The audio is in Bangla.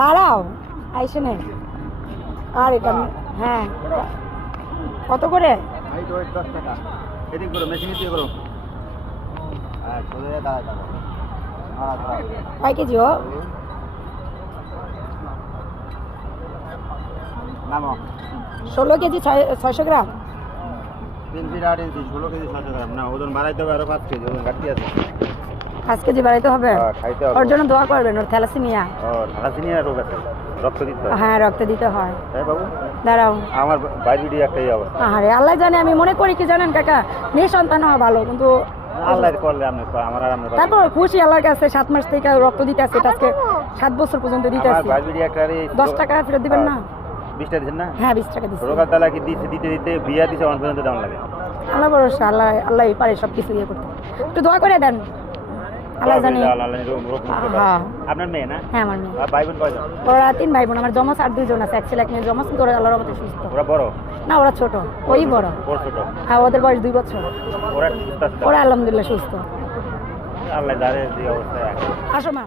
দাঁড়াও আইসে নেই আর এটা হ্যাঁ কত করে? হাইট ওয়েট 10 টাকা। এদিক করো, মেশিন দিয়ে করো। হ্যাঁ, সোজা দাঁড়া দাঁড়া। কয় কেজি ও? নামো। 16 কেজি 600 গ্রাম। 3 ফিট 8 ইঞ্চি, 16 কেজি 600 গ্রাম। না, ওজন বাড়াইতে হবে আরো 5 কেজি, ওজন ঘাটতি আছে। 5 কেজি বাড়াইতে হবে। খাইতে হবে। ওর জন্য দোয়া করবেন, ওর থ্যালাসেমিয়া। থ্যালাসেমিয়া রোগ আছে, রক্ত দিতে হয়। হ্যাঁ, রক্ত দিতে হয়। হ্যাঁ বাবু, দাঁড়াও। আমার বাইরেরই একটাই অবস্থা। আরে আল্লাহ জানে, আমি মনে করি কি জানেন কাকা, নিঃসন্তান হওয়া ভালো, কিন্তু আল্লাহর করলে আমরা আমার আর আমরা তারপর খুশি আল্লাহর কাছে 7 মাস থেকে রক্ত দিতে আছে, আজকে 7 বছর পর্যন্ত দিতে আমার আছে। বাইরেরই একটারে 10 টাকা ফেরত দিবেন না? 20 টাকা দিছেন না? হ্যাঁ, 20 টাকা দিচ্ছি। রোগার তালা কি দিতে দিতে দিতে বিয়া দিছে, অন পর্যন্ত দাম লাগে। আল্লাহ ভরসা, আল্লাহ পারে সব কিছু ইয়ে করতে। একটু দোয়া করে দেন, আল্লাহ জানে। হ্যাঁ, আপনার মেয়ে না? হ্যাঁ আমার মেয়ে। আর ভাই বোন কয়জন? ওরা 3 ভাই বোন, আমার জমজ আর 2 জন আছে, এক ছেলে এক মেয়ে। জমজ কিন্তু ওরা আল্লাহর রহমতে সুস্থ। ওরা বড় না, ওরা ছোট, ওই বড়। ওর ছোট? হ্যাঁ, ওদের বয়স 2 বছর। ওরা সুস্থ আছে? ওরা আলহামদুলিল্লাহ সুস্থ। আল্লাহ জানে যে অবস্থায়। আসো মা।